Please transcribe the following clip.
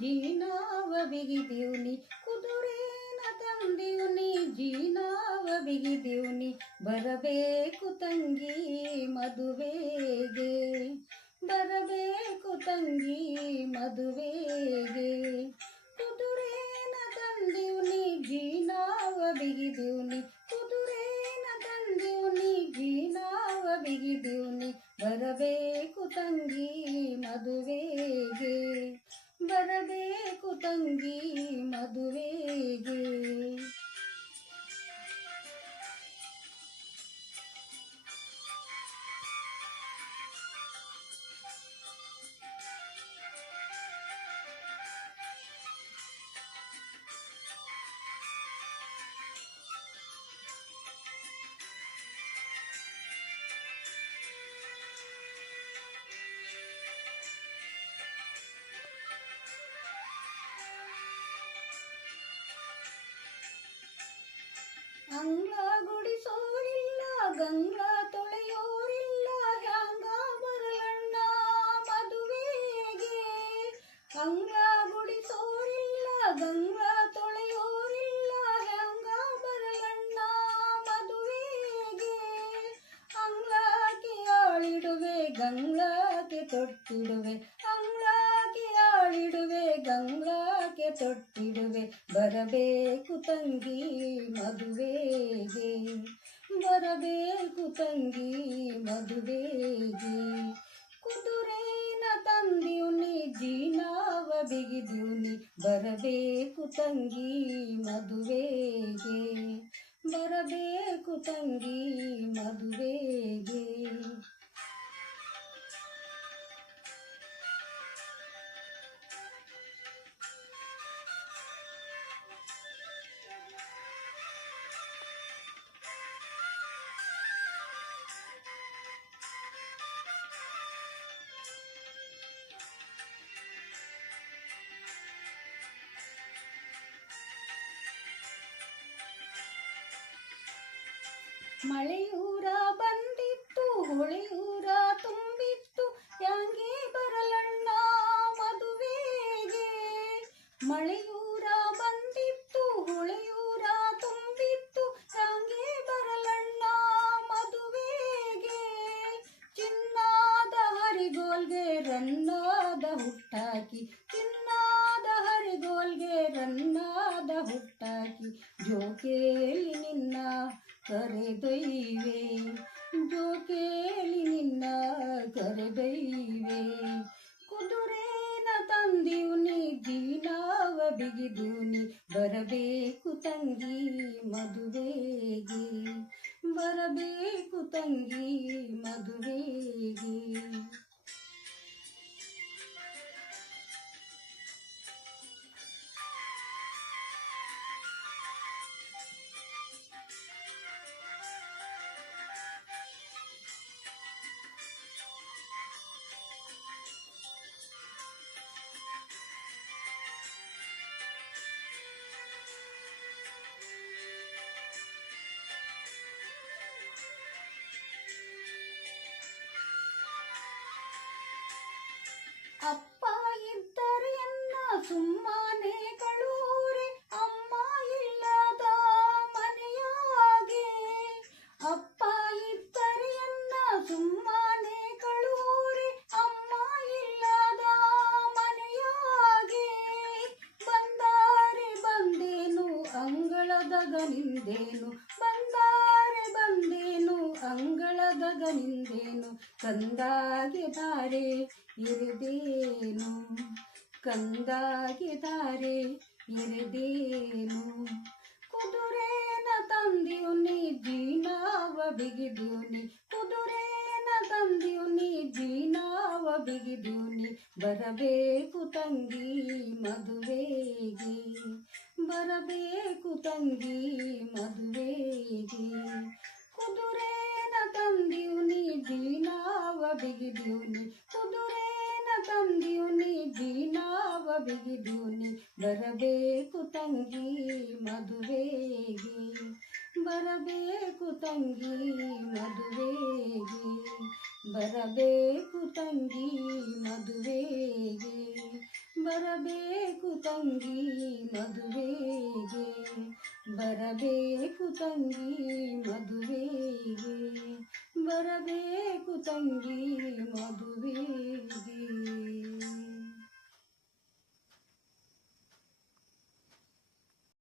ಜೀನಾವ ಬಿಗಿದೀವ್ನಿ ಕುದುರೇನ ತಂದೀವ್ನಿ ಜೀನಾವ ಬಿಗಿದೀವ್ನಿ ಬರಬೇಕು ತಂಗಿ ಮದುವೆಗೆ ಬರಬೇಕು ತಂಗಿ ಮದುವೆಗೆ ಕುದುರೇನ ತಂದೀವ್ನಿ ಜೀನಾವ ಬಿಗಿದೀವ್ನಿ ಕುದುರೇನ ತಂದೀವ್ನಿ ಜೀನಾವ ಬಿಗಿದೀವ್ನಿ ಬರಬೇಕು ತಂಗಿ ಮದುವೆಗೆ ಬರಬೇಕು ತಂಗಿ ಮದುವೆಗೆ ಅಂಗಳ ಗುಡಿಸೋರಿಲ್ಲ ಗಂಗ ತೊಳೆಯೋರಿಲ್ಲ ಹ್ಯಾಂಗ ಬರಲಣ್ಣ ಮದುವೆಗೆ ಅಂಗಳ ಗುಡಿಸೋರಿಲ್ಲ ಗಂಗ ತೊಳೆಯೋರಿಲ್ಲ ಹ್ಯಾಂಗ ಬರಲಣ್ಣ ಮದುವೆಗೆ ಅಂಗಳಕ್ಕೆ ಆಳಿಡುವೆ ಗಂಗಾಕ್ಕೆ ತೊಟ್ಟಿಡುವೆ ಅಂಗಳಕ್ಕೆ ಆಳಿಡುವೆ ಗಂಗಾಕ್ಕೆ ತೊಟ್ಟಿಡುವೆ ಬರಬೇಕು ತಂಗಿ ಮದುವೆಗೆ ಬರಬೇಕು ತಂಗಿ ಮದುವೆಗೆ ಕುದುರೇನ ತಂದೀವ್ನಿ ಜೀನಾವ ಬಿಗಿದೀವ್ನಿ ಬರಬೇಕು ತಂಗಿ ಮದುವೆಗೆ ಬರಬೇಕು ತಂಗಿ ಮದುವೆಗೆ ಮಳೆಯೂರ ಬಂದಿತ್ತು ಹೊಳೆಯೂರ ತುಂಬಿತ್ತು ಹ್ಯಾಂಗೆ ಬರಲಣ್ಣ ಮದುವೆಗೆ ಮಳೆಯೂರ ಬಂದಿತ್ತು ಹೊಳೆಯೂರ ತುಂಬಿತ್ತು ಹ್ಯಾಂಗೆ ಬರಲಣ್ಣ ಮದುವೆಗೆ ಚಿನ್ನಾದ ಹರಿಗೋಲ್ಗೆ ರನ್ನಾದ ಹುಟ್ಟಾಕಿ ಚಿನ್ನಾದ ಹರಿಗೋಲ್ಗೆ ರನ್ನಾದ ಹುಟ್ಟಾಕಿ ಜೋಕೇಲಿ ನಿನ್ನ ಕರೆದೊಯ್ವೆ ಜೋಕೇಲಿ ನಿನ್ನ ಕರೆದೊಯ್ವೆ ಕುದುರೇನ ತಂದೀವ್ನಿ ಜೀನಾವ ಬಿಗಿದೀವ್ನಿ ಬರಬೇಕು ತಂಗಿ ಮದುವೆಗೆ ಬರಬೇಕು ತಂಗಿ ಮದುವೆಗೆ ಅಪ್ಪ ಇದ್ದರೆ ಎನ್ನ ಸುಮ್ಮನೆ ಕಳೂರಿ ಅಮ್ಮ ಇಲ್ಲದ ಮನೆಯಾಗೆ ಅಪ್ಪ ಇದ್ದರೆ ಎನ್ನ ಸುಮ್ಮನೆ ಕಳೂರಿ ಅಮ್ಮ ಇಲ್ಲದ ಮನೆಯಾಗೆ ಬಂದಾರೆ ಬಂದೇನು ಅಂಗಳದಾಗ ನಿಂದೇನು ಬಂದಾರೆ ಬಂದೇನು ಅಂಗಳದಾಗ ನಿಂದೇನು ಕಂದಾಗೆ ತಾರೆ ಎರೆದೇನು ಕಂದಾಗೆ ತಾರೆ ಎರೆದೇನು ಕುದುರೇನ ತಂದೀವ್ನಿ ಜೀನಾವ ಬಿಗಿದೀವ್ನಿ ಕುದುರೇನ ತಂದೀವ್ನಿ ಜೀನಾವ ಬಿಗಿದೀವ್ನಿ ಬರಬೇಕು ತಂಗಿ ಮದುವೆಗೆ ಬರಬೇಕು ತಂಗಿ ಮದುವೆಗೆ ಕುದುರೇನ ತಂದೀವ್ನಿ ಜೀನಾವ ಬಿಗಿದೀವ್ನಿ ಕುದುರೇನ ತಂದೀವ್ನಿ ಜೀನಾವ ಬಿಗಿದೀವ್ನಿ ಬರಬೇಕು ತಂಗಿ ಮದುವೆಗೆ ಬರಬೇಕು ತಂಗಿ ಮದುವೆಗೆ ಬರಬೇಕು ತಂಗಿ ಮದುವೆಗೆ ಬರಬೇಕು ತಂಗಿ ಮದುವೆಗೆ, ಬರಬೇಕು ತಂಗಿ ಮದುವೆಗೆ, ಬರಬೇಕು ತಂಗಿ ಮದುವೆಗೆ.